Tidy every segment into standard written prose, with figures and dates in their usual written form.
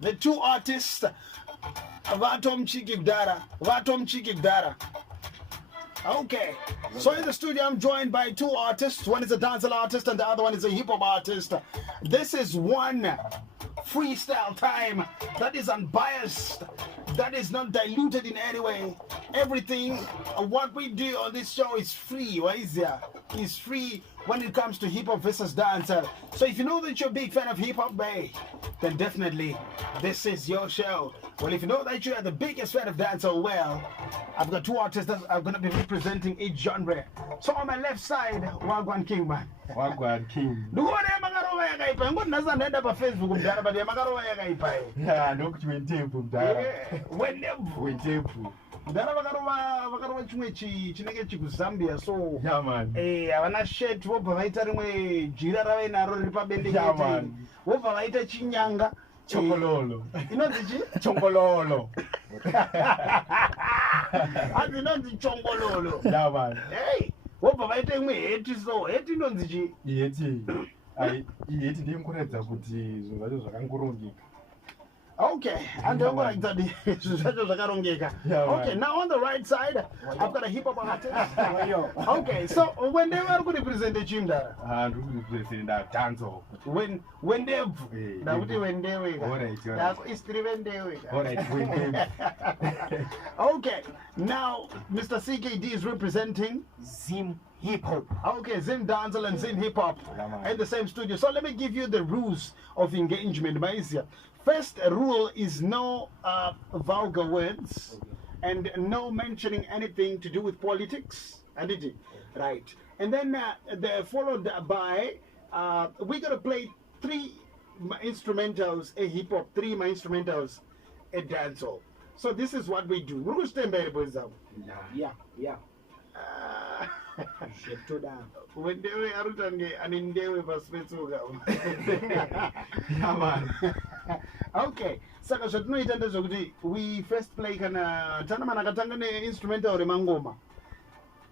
The two artists, Vatom Chiki Gdara. Okay, so in the studio I'm joined by two artists. One is a dancehall artist and the other one is a hip hop artist. This is one freestyle time that is unbiased, that is not diluted in any way. Everything, what we do on this show is free. Is free when it comes to hip hop versus dancehall. So if you know that you're a big fan of hip hop, then definitely this is your show. Well, if you know that you are the biggest fan of dancehall, well, I've got two artists that are going to be representing each genre. So on my left side, Wagwan King, man. Wagwan King. Yeah, no, Zambia, so yeah, man. Avana shed wobva vaita rimwe jira rave naro riri pabendekete wobva vaita chinyanga Chongololo. Inonzi chi? Chongololo. Hanzi inonzi chongololo. Yeah, man. Hey, wobva vaita imwe heti, so heti inonzi chi? Iheti ndinokuratidza kuti zvinhu zvacho zvakangorongeka. Okay, and then what okay, now on the right side, I've got a hip hop artist. Okay, so when they were going to present the gym there, represent that dancehall. When they okay, now Mr. CKD is representing Zim Hip Hop. Okay, Zim Dancehall and Zim Hip Hop in the same studio. So let me give you the rules of engagement, Maizia. First rule is no vulgar words and no mentioning anything to do with politics. Right. And then they're followed by, we're going to play 3 instrumentals, a hip hop, 3 instrumentals, a dancehall. So this is what we do. We're going to stand by the boys out. Yeah. When they were and in they were Yeah, man. Okay, so we first play kana tanamana katanga instrumental remangoma.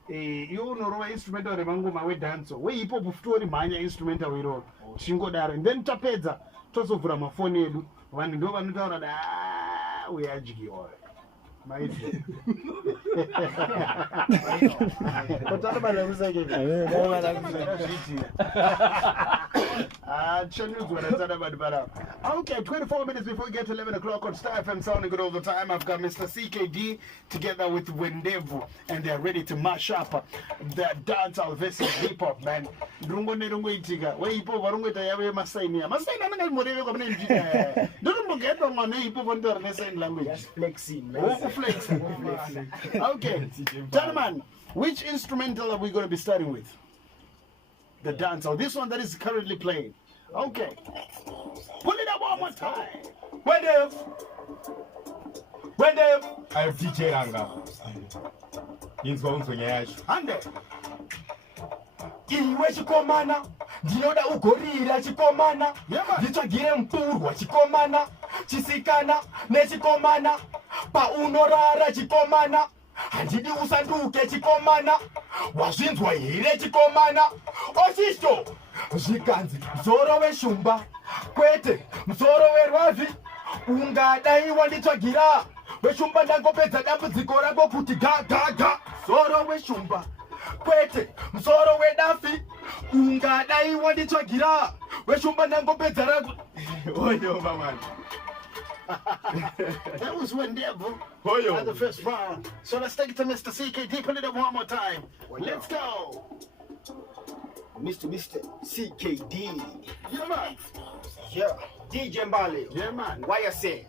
You know instrumental remangoma we dance. We hip hop futori manya instrumental we roll. Chingo daro and then tapedza tozovhura mafoni edu vanhu ndo vanotaura da we ajigiwa. Okay, 24 minutes before we get to 11 o'clock on Star FM, sounding good all the time. I've got Mr. CKD together with Wendevu, and they're ready to mash up the dancehall versus hip hop, man. Rungo nerungo itiga. We hip hop varungo itayawe masainia. Masaina nanga moreve kwa mene njita. Don't forget on hip hop on the sign language. Just flexing. Okay, gentlemen, which instrumental are we going to be starting with? The dancehall. This one that is currently playing. Okay. Pull it up one more time. When I have DJ Ranga. He's going to Yash. Ande. Iwe chikomana ndinoda ugorira chikomana nditsvagire mpurwa chikomana chisikana nechikomana paunorara chikomana handidi usanduke chikomana wazvinzwa here chikomana oshisho zvikanzi msoro weshumba kwete msoro werwazi ungadai wanditsvagira weshumba ndangopedza dambudziko rako kuti gagaga msoro weshumba kwete msoro wedafi ungadai wanditsvagira weshumba ndangopedza rako oyo mamani. That was Wendevu at the first round. So let's take it to Mr. CKD. Pull it up one more time. Let's go. Mr. CKD. Yeah, man. Yeah. DJ Mbali. Yeah, man. Why you say?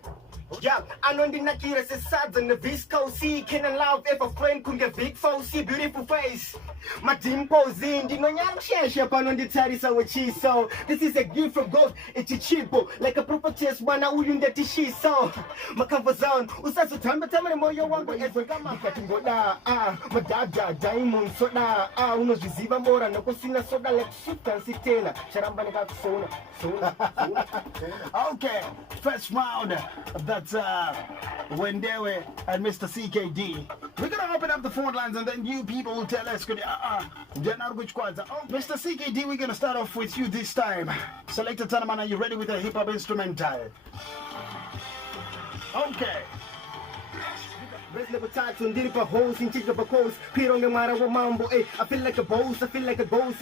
Yeah, anondinakira sesadza nevisco C can allow if a friend could get big see beautiful face. My dimples in dinonyang shesha panonditsarisa wechiso. This is a gift from God, it's a chipo like a prophetess wana uyunda tishiso. Makamva zone usasutamba tamare moyo wangu ezekama katingoda madada diamond soda unozviziva mora nokusina soda like substance tena charamba nekakusona. Okay, first round. That's Wendewe and Mr. CKD. We're gonna open up the phone lines and then you people will tell us. Oh, Mr. CKD, we're gonna start off with you this time. Selector Tanaman, are you ready with a hip hop instrumental? Okay. I feel like a boss, I feel like a ghost.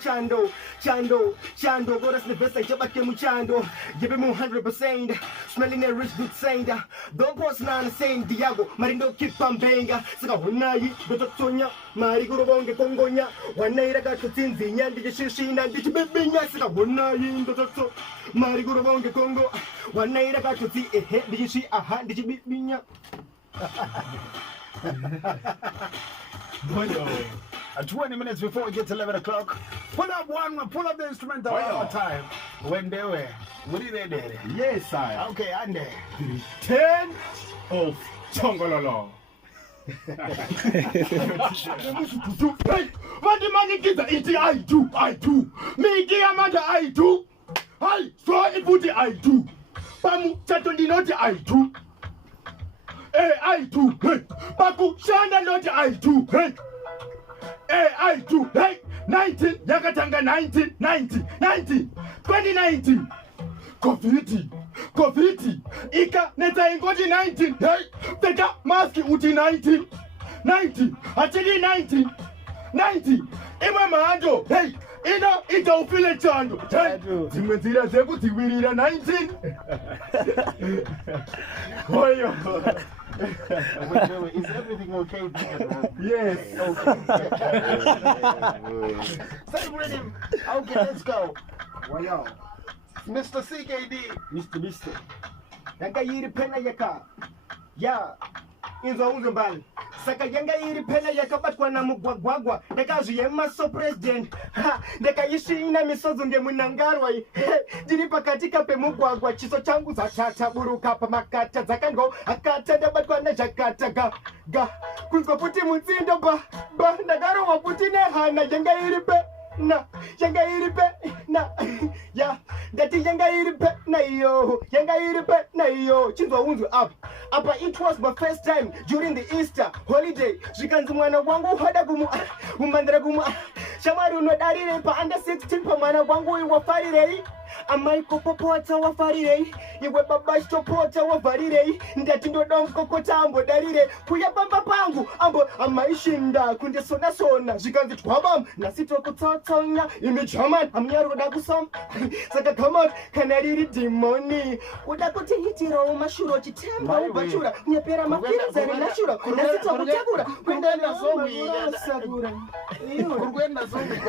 Chando, Chando, go to the best. I Chando, give him 100%. Smelling a rich good saying, don't post none saying Diago, Marindo keep on bang. Sakahunayi, Dotonya, Marigurong, Congonia, one night I got to Tinzi, and the Shishin, and the Bibinya, Sakahunayi, Doto, Marigurong, Congo, one night I got to see a head, did you see a hand, did you beat me? 20 minutes before we get to 11 o'clock. Pull up the instrumental one more time. When they were. What did they do? Yes, sir. Okay, and there. 10 of Chongololo. What the money gives it? I do. Me Giamanda, I do. I so it put I do. Pamu Chatondinoti, I do. Hey, I do. Hey, Baku Shanda not I do. Hey, I do. Hey, 19 Yakatanga 1990 2019. COVID. Ika neta ingoti 19. Hey, Teka maski uti 19. Actually 90. Imwe maando. Hey, ita ufile chando. Hey, zimezira zeku tiwirira 19. Oyo. Is everything okay? Yes. Okay. Celebrate him. Okay, let's go. Wow. Mr. CKD. Mr. Yanga yiri pena yaka. Ya. Inzo unzumbali. Saka yanga yiri pena yaka batwa na mugwagwagwa. Deka zuyema so president. Ha. Deka yishi ina misozo nge munangarwa. Jiripa katika pe mugwagwa. Chiso changu za chata buruka pa makata. Zakango akata da batwa na jakata ga. Kunzko puti muzindo ba. Nagaro wa puti ne hana yanga yiri pe. Yanga iripe na ya dati yanga iripe na yo chinzo unzu up it was my first time during the Easter holiday zikanzi mwana wangu hada umandra shamaru no darire pa under 16 pa mwana wangu iwafarire amaiko popota wafarire iwe baba stopota wafarire ndati ndodom kokotambo darire kuya bamba pangu ambo amaishinda kunde sona zikanzi twabam na sitokutsotsonya imijaman amnyaru dakusam saka come on kanariri demoni udakuti hitiro mashuro chitemba ubachura nyepera mafira zari nashura na sitokutakura kwenda na zombie sagura Kurkwenda zombie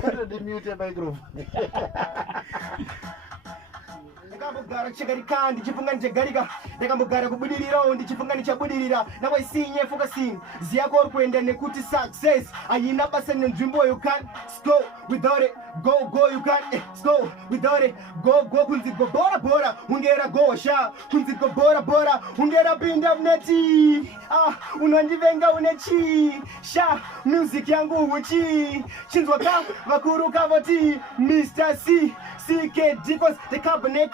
kwenda demute microphone. Ndakambogara chigarika ndichifunga njegarika ndakambogara kubudirira ndichifunga nichabudirira nawe sinye fuka sin ziyako uri kuenda nekuti success ayina basa nenzvimbo you can go without it go you can go without it go kunzi go bora ungera go sha kunzi go bora ungera pinda mneti unondivenga unechi sha music yangu uchi chinzwa ka vakuru kavoti Mr. CKD cause the Cabernet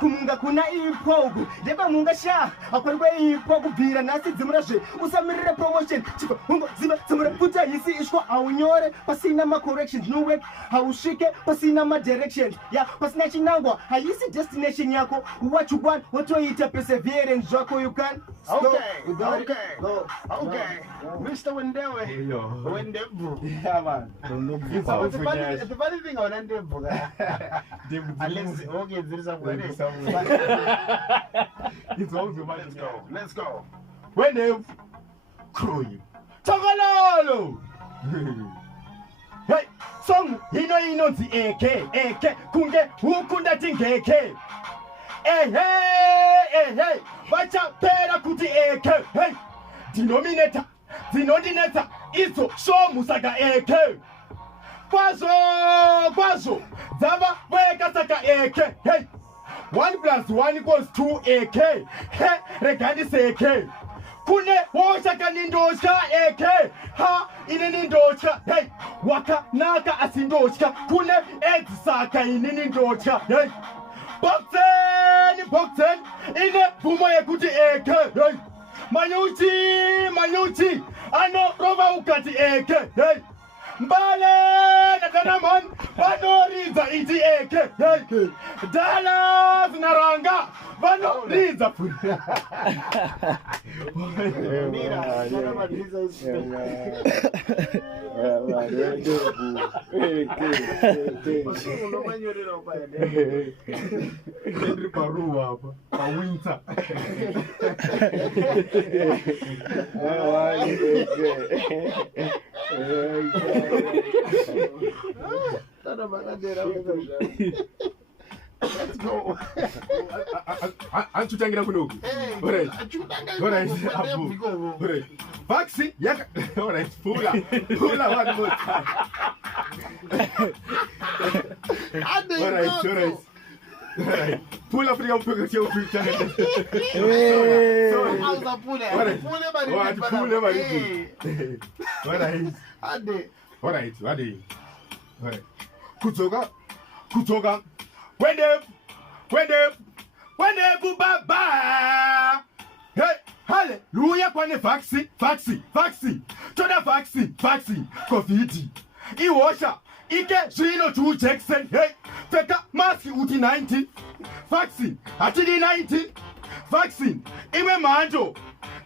kumunga kuna ipogu deba munga sha akwarwe ipogu bira nasi zimurashe usamirire promotion chiko mungo zimura puta yisi ishko aunyore pasina ma corrections no work haushike pasina ma directions ya pasina chinangwa hayisi destination yako what you want what you ita perseverance yako you can okay Mr. Wendewe Wendevu Yeah, man. the funny thing on Wendevu okay, let's go. When they crew you. Tagalolo! Hey, song, ino the AK, kunge, hukunda tingeke. Hey, vacha pera kuti AK. Hey, denominator, iso, show musaga AK. Kwazo, Zava, weka saka AK. Hey, 1 + 1 = 2 AK. Hey, regandi se AK. Kune, washa kanindoshka AK. Ha, inindoshka. Hey, waka naka asindoshka. Kune, saka inindoshka. Hey, boxen, ine, bumo ekuti AK. Hey, Manyuchi, ano rova ukati eke, hey. Mbale nakanaman, vanoriza iti eke, hey. Dala zinaranga, vanoriza fu. Henry Parua hapa, pa winter. Let's go. Anchutangira kunoku. Alright. Alright. Alright. Vaccine. Yeah. Alright. Pula one more time. Alright. Alright. Pula free up because you're free. Alright. Kutoka. When they baba. Hey, hallelujah, kwane faxi. Toda faxi. Kofiti. Iwasha. Ike 02 Jackson. Hey, feka maski uti 19. Faxi. Atidi 19. Vaccine. Ime manjo.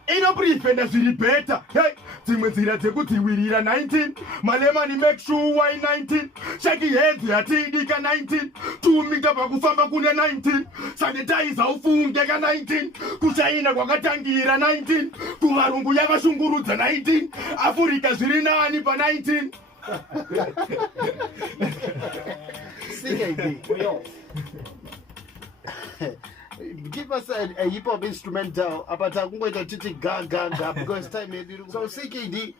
Ino prefenda ziri beta. Hey, timwenzira tekuti wirira 19. Malema ni make sure why 19. Shaki head atidika 19. Tumika pakufamba kune 19. Sanitizer ufungeka 19. Kuchaina kwakatangira 19. Kumarungu yakashungurudza 19. Afrika zviri nani pa 19. CKD. Give us a hip hop instrumental about titi ga because time so CKD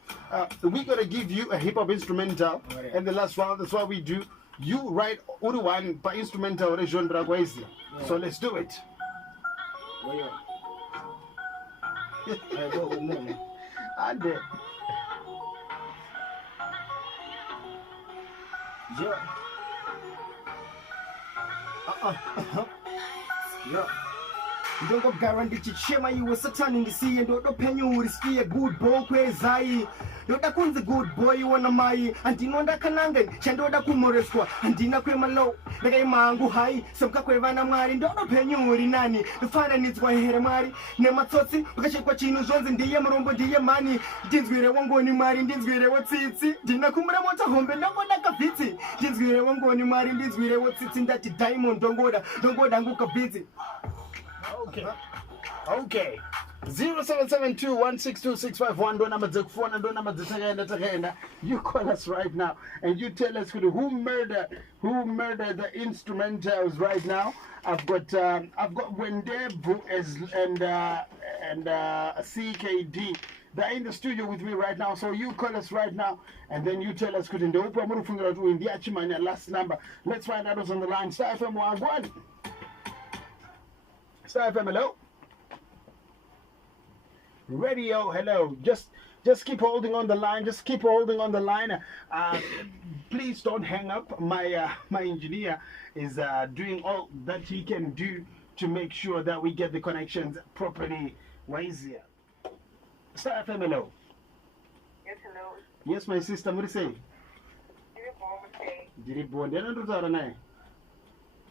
we're gonna give you a hip hop instrumental and the last one that's what we do. You write one by instrumental or genre kwaisi. So let's do it. And yeah. Ndongo guarantee chichema iwe satani ndisiye ndodo penyo urisikie good boy kwezai ndoda kunze good boy wana mai andinonda kananga chandoda kumoreswa andina kwema low ndaka mangu hai semka kwevana mwari ndodo penyo uri nani fara nizwa here mwari ne matsotsi ukashikwa chinu zonze ndiye murombo ndiye mani ndinzwire wongoni mwari ndinzwire wotsitsi ndina kumura mota hombe ndongoda kavitsi ndinzwire wongoni mwari ndinzwire wotsitsi ndati diamond ndongoda nguka busy. Okay. 0772162651 ndo number zekufona ndo number takaenda. You call us right now and you tell us who murdered the instrumentals right now. I've got Wendebu and CKD. They're in the studio with me right now, so you call us right now and then you tell us in the last number. Let's find out who's on the line. Star FM 1. Star FM, hello. Radio, hello. Just keep holding on the line. Just keep holding on the line. Please don't hang up. My engineer is doing all that he can do to make sure that we get the connections properly. Why is here? Star FM, hello. Yes, hello. Yes, my sister. What do you say? Did it born? Then I do that, Then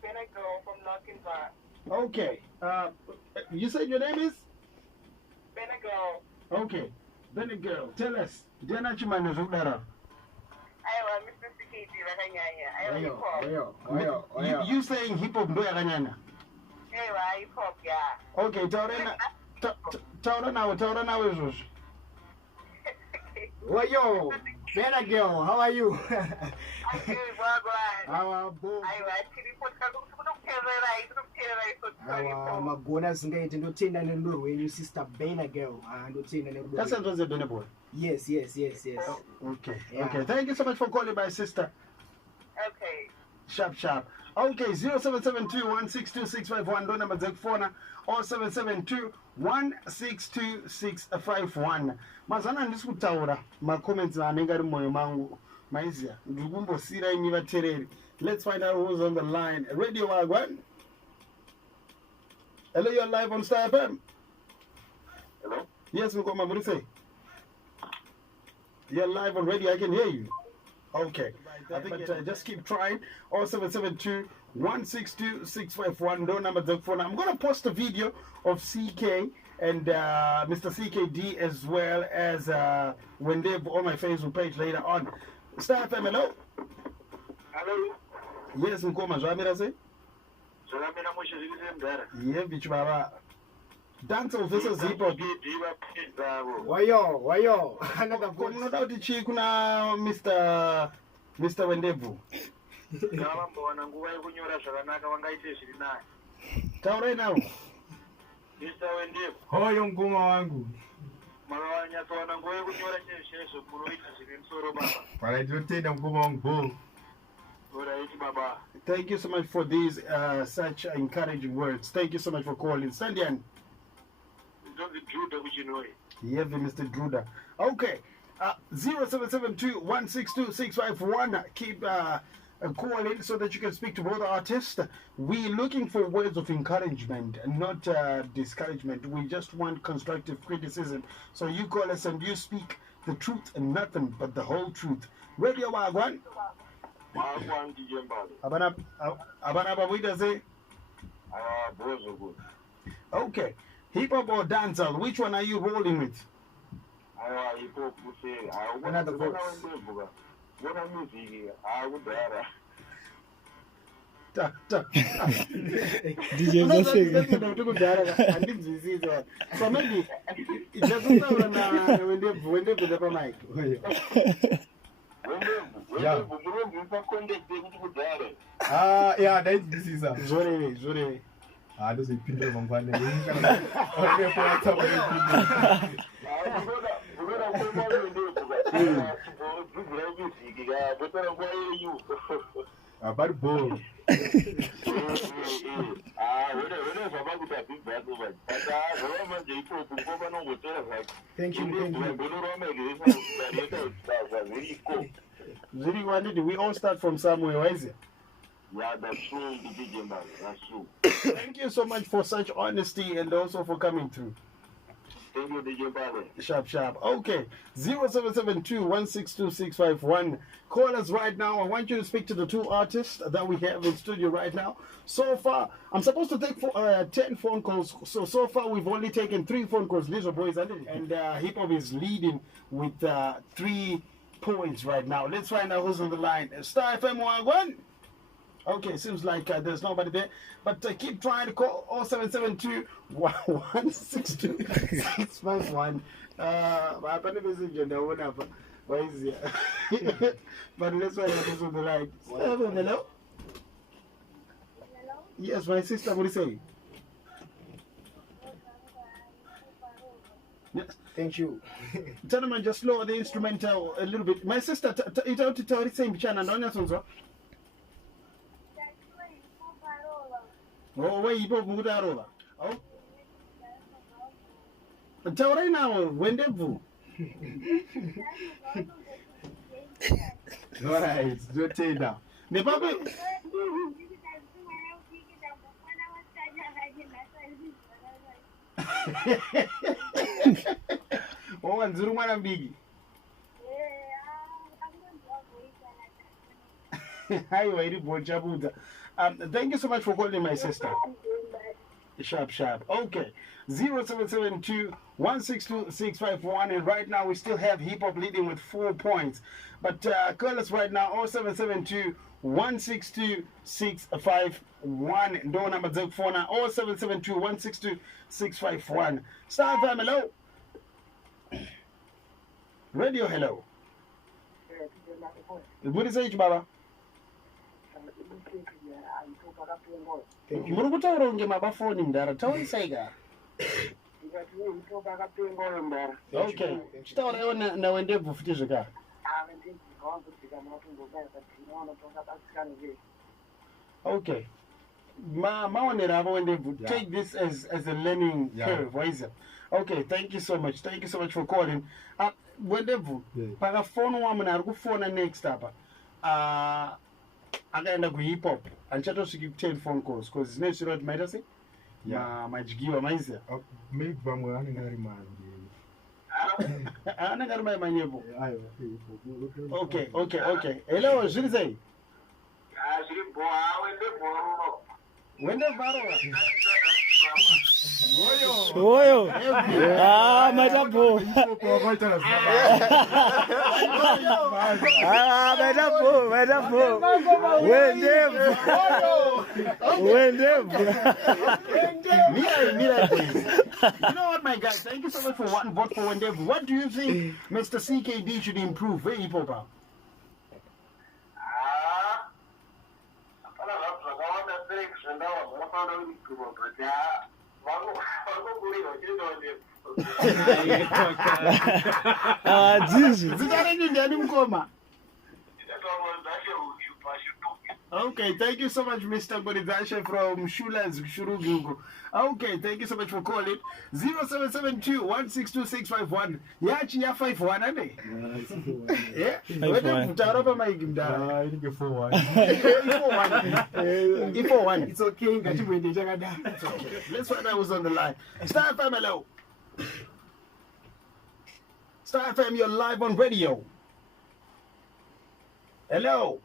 I go from Lochinvar. Okay. You said your name is? Benego. Okay. Benego. Tell us. Jana Chimano Zudara. Aiwa, Mr. CKD, Aiwa, hip hop. You saying hip hop, no Ranyana? Aiwa, hip hop, yeah. Okay, Taurana now. Wayo, Benego, how are you? I'm good, Wagwan. Our boy. Magona singaiti ndotenda nerudorwenyu sister Bena girl ndotenda nerudorwenyu. That's what the Bena boy. Yes. Okay. Yeah. Okay. Thank you so much for calling my sister. Okay. Sharp. Okay, 0772162651 ndo number zekufona or 0772162651. Mazana ndisi kutaura ma comments anenge ari moyo mangu maizia ndikumbosira imi vatereri. Let's find out who's on the line. Radio Wagwan. Hello, you're live on Star FM. Hello? Yes, Mukoma, what do you say? You're live already, I can hear you. Okay, but just keep trying. 0772-162-651, no number the phone. I'm going to post a video of CK and Mr. CKD as well as Wendevu on my Facebook page later on. Star FM, hello? Hello. Yes, Mukoma, Jamira say? Zolamina Moshe Zimdara. Yeah, bitch, Baba. Dance officer Zipo. Wayo. Another voice. No doubt kuna Mr. Wendevu. Ngavamba wananguva yekunyora zvakanaka vangaite zviri naye. Taurai now. Mr. Wendevu. Hoyo mkoma wangu. Makavanyatsowana nguva yekunyora chezvo munoita zviri musoro baba. Parajotenda mkoma wangu. Alright, baba. Thank you so much for these such encouraging words. Thank you so much for calling. Sandian. Don't be Druda kuchinoi. Yeah, Mr. Druda. Okay. 0772-162-651. Keep calling so that you can speak to both artists. We're looking for words of encouragement and not discouragement. We just want constructive criticism. So you call us and you speak the truth and nothing but the whole truth. Radio Wagwan. Wagwan DJ Mbali. Abana Babuida say? Bozo good. Okay. Hip hop or dancehall? Which one are you rolling with? Hip hop say. Another voice. What music? I would better. DJ Zosek. So maybe it doesn't sound when they put the mic. Yeah, this is a. Zore. Those are people from Ghana. About ball. Thank you. Really wanted. We all start from somewhere. Why is it? Yeah, that's true. That's true. Thank you so much for such honesty and also for coming through. Thank you, DJ Mbali. Sharp. Okay. 0772-162-651. Call us right now. I want you to speak to the two artists that we have in studio right now. So far, I'm supposed to take 10 phone calls. So far, we've only taken 3 phone calls. Little boys, and hip hop is leading with 3 points right now. Let's find out who's on the line. Star FM 1. Okay, seems like there's nobody there. But keep trying to call 0772-162-651. Why is it? But let's find out who's on the line. Hello? Yes, my sister, what do you say? Yes. Thank you. Gentlemen, just lower the instrumental a little bit. My sister, it's out to tell the same channel. Oh, wait, you both moved out over. Oh, tell right now, Wendevu. All right, don't take that. The Papa. Oh, and Zurumana Biggie. Hi, wait, Bonjabuda. Thank you so much for calling my sister. Sharp. Okay. 0772-162-651. And right now we still have hip hop leading with 4 points. But call us right now 0772-162-651. Door number 049 0772-162-651. Star FM, hello. Radio, hello. What is it, Baba? muri kutaura kunge mabafoni mdara taurisaiga. Okay, chitaura iwo naWendebvu futi zvekare. Okay, maonera avo Wendebvu. Take this as a learning curve. Why is it? Okay, thank you so much for calling. Wendebvu, pakafonwa munhu ari kufona next apa. Akaenda kuhip hop anchatosviki 10 phone calls because zvine zviro kuti maita sei madyiwa maiziya maybe vamwe vanenge vari Ana karma manyepo. Okay. Hello, zviri sei? Zviri boa, wende boruno. Wende varo. Oyo. Ah, matapo. Ah, matapo. Mira. You know what, my guys? Thank you so much for one vote for Wendevu. What do you think Mr. CKD should improve? Where you pop out? Okay, thank you so much, Mr. Godidashe from Shulas Shurugungu. Okay, thank you so much for calling. 0772-162-651. Yachi ya 51 ane? Yeah? Wende mutaropa maiki mdara. E41. It's okay, ngati mwende chakada. It's okay. Let's find out who's on the line. Star FM, hello. Star FM, you're live on radio. Hello.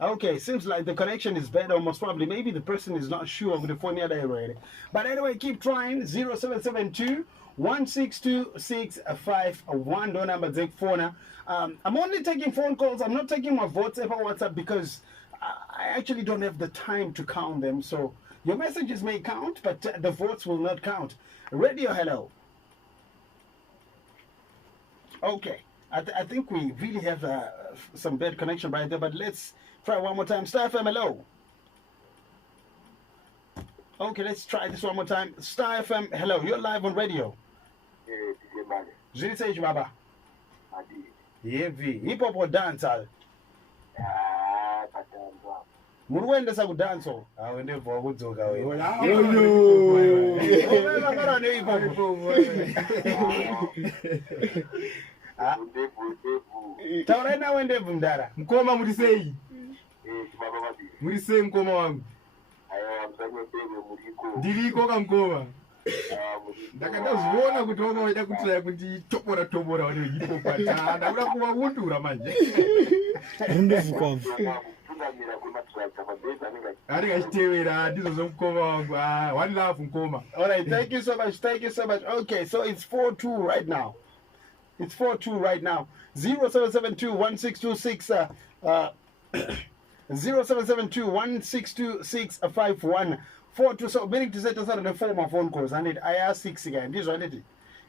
Okay, seems like the connection is better, most probably. Maybe the person is not sure of the phone yet already. But anyway, keep trying. 0772-162-651. Don't number take phone. I'm only taking phone calls. I'm not taking my votes over WhatsApp because I actually don't have the time to count them. So your messages may count, but the votes will not count. Radio, hello. Okay. I think we really have some bad connection right there, but let's try one more time. Star FM, hello. Okay, let's try this one more time. Star FM, hello. You're live on radio. Zini say Baba. Yeah, hip hop or dancehall? Muruende sa kudanso. Wende for kudzoka we. Taurena Wendevu mdara. Mkoma mulisei. Mulisei mkoma wangu. Ndiliko ka mkoma. Ndakanda zviona kuti wanga waida kutira kuti tobora wani hipo pata. Ndakuda kuwakundura manje. Rundovukavu. Ari kachitevera ndizo zomukoma wangu. One love mkoma. All right, thank you so much. Okay, so it's 4-2 right now. It's 4-2 right now. 0772-162-6 0772-162-651 4-2. So meaning to say that's the form of phone calls. I need IR6 again. This one it is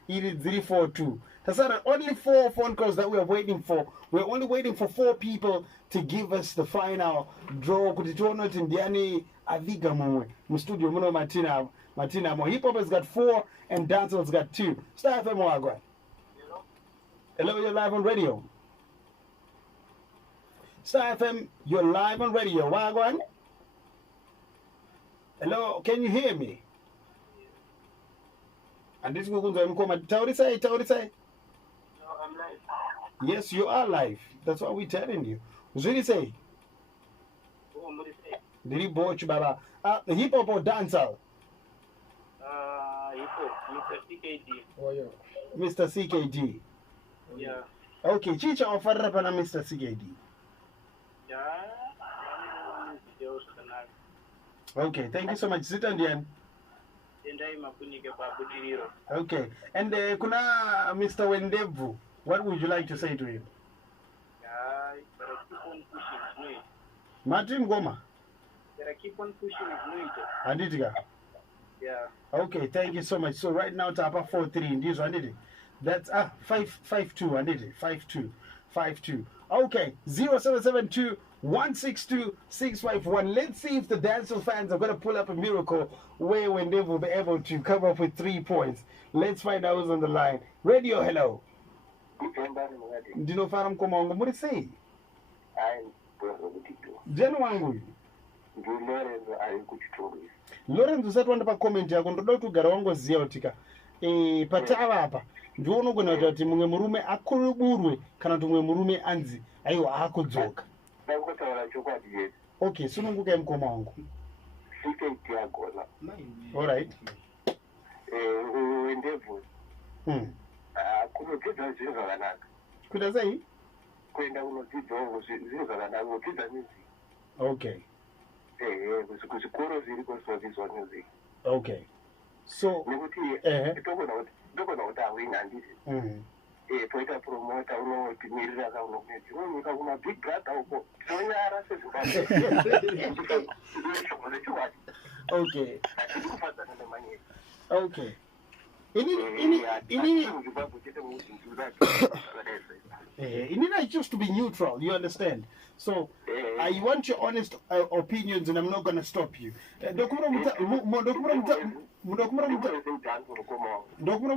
3-4-2. That's only 4 phone calls that we are waiting for. We're only waiting for 4 people to give us the final draw. Kutitono Tindiani Aviga Mwe. Studio Muno Martina Mo. Hip Hop has got 4 and Dancehall's got 2. Star FM Wagwan. Hello, you're live on radio. Star FM, you're live on radio. Wagwan. Hello, can you hear me? And this is Tauri say. No, I'm live. Yes, you are live. That's what we're telling you. What did you say? Did he botch Baba? The hip hop or dancehall? Hip hop, Mr. CKD. Oh, yeah. Mr. CKD. Yeah. Okay, Chicha offer rap na Mr. CKD. Yeah. Okay, thank you so much. Sit on the end. Okay, and kuna Mr. Wendevu, what would you like to say to him? Martin Goma. Keep on pushing it. Aditika. Yeah. Okay, thank you so much. So right now Tapa 4-3 in this one, did it? That's 5-2, I did it. 5-2. Okay, 0772-162-651. Let's see if the Dancehall fans are gonna pull up a miracle where when they will be able to come up with 3 points. Let's find out who's on the line. Radio, hello. Ndino faram koma wangu muri sei? Jeno wangu. Lorenzo usati wanda pa comment yako ndoda kuti ugara wangoziya utika. Patava apa. Ndiona kuna kuti mumwe murume akuruburwe kana kuti mumwe murume anzi aiwa akudzoka. Okay, sununguka mkoma wangu. All right. Wendevu. kunodzidza zviro zvakanaka. Kuita sei? Kuenda kunodzidzawo zviro zvakanaka, kunodzidza music. Okay. Kuzvikoro zviri kunodzidzwa music. Okay. So, Nekuti ndokona kuti awini handisi. Toita promota unotimirira kaunokuti unomuka kuna big brother uko tonyara sezimbabwe. okay. Kufadzana nemanyika. Okay. I choose to be neutral, you understand? So, I want your honest opinions and I'm not going to stop you. Ndokura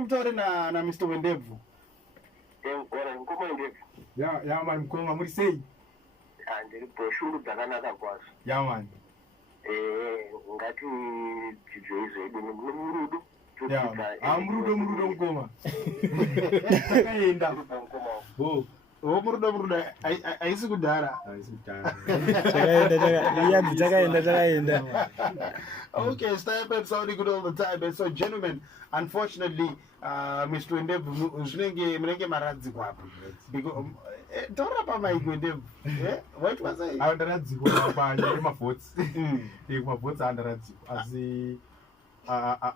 mutaure na Mr. Wendevu. Ya man mkoma muri sei? Ndiri brochure dzakanaka kwazvo. Ya man. Ngati dzidzo izvedu nemurudo. Ya, murudo mkoma. Takaenda. Oh. Murudo haisi kudhara. Takaenda. Okay, step up sounding good all the time. And so, gentlemen, unfortunately, Mr. Wendevu, mnenge maradzi kwapo. Because tora pa mic Wendevu. What was I? Andaradzi kwa panya mavotes. Mavotes andaradzi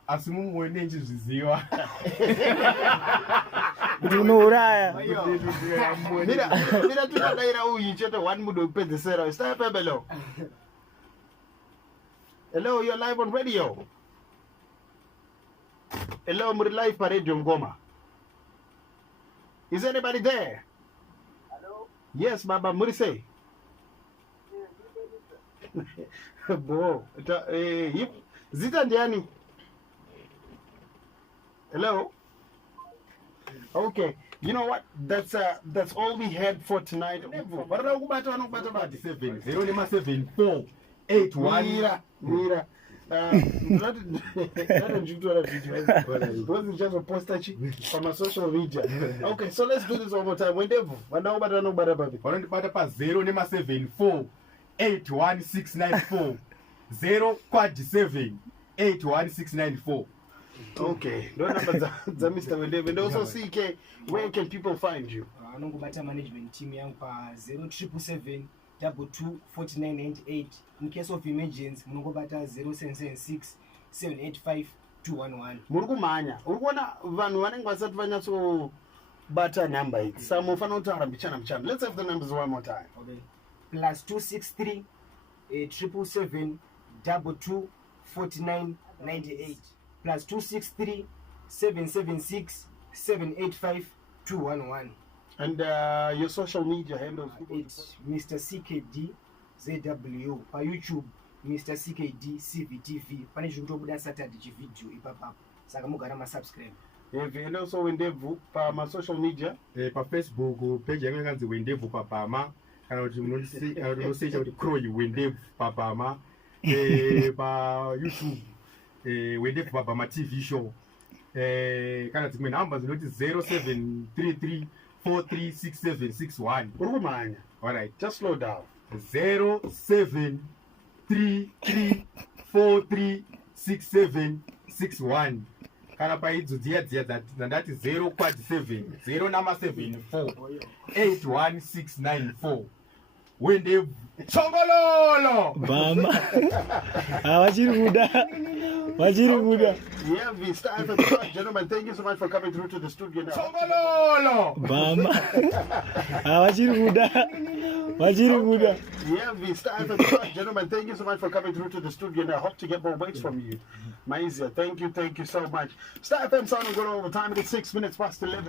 asi mumwene nchizviziva. Kuti unouraya. Mira tukadaira uyu chete one mudo kupedzesera. Step up hello. Hello, you're live on radio. Hello, muri live pa radio Mgoma. Is anybody there? Hello? Yes, Baba, muri say. Bo, zita ndiani? Hello? Okay, you know what? That's all we had for tonight. Mira. Social media. Okay, so let's do this one more time. Wendevu, vanondibata pa 0 7481694 0 Okay, don't number Mr. Wendevu. And also CK, where can people find you? Anongobata management team yangu pa 0777 22 4998. In case of emergency, munongobata 0776 785 211. Murukumanya. Urikuona vanhu vanenge vasati vanyatso bata number it. Samofana kutaura mbichana. Let's have the numbers one more time. Okay. Plus 263 777 22 4998. Plus 263 776 785 211. And your social media handles? It's Mr. CKD ZW. Pa YouTube, Mr. CKD CVTV. Pane zvintobuda Saturday chivideo ipapa. Saka mugara ma subscribe. And also Wendevu pa ma social media? Pa Facebook page yangu yakanzi Wendevu Papama. Kana kuti munosearch kuti Croy Wendevu Papama. Pa YouTube Wendevu Papama TV show. Kana dzimwe namba dzinoti 0733 436761. Urukumanya. All right, just slow down. 0733436761. Kana paidzo dziya dzandati 0 0 nama 74 81694. Wendevu Chongololo Bama. Wachiri kuda. Yeah, we start. Gentlemen, thank you so much for coming through to the studio now. Chongololo Bama. Wachiri kuda. Yeah, we start. Gentlemen, thank you so much for coming through to the studio now. I hope to get more weights from you. Maizia, thank you so much. Star FM sounding good all the time. It is 6 minutes past 11.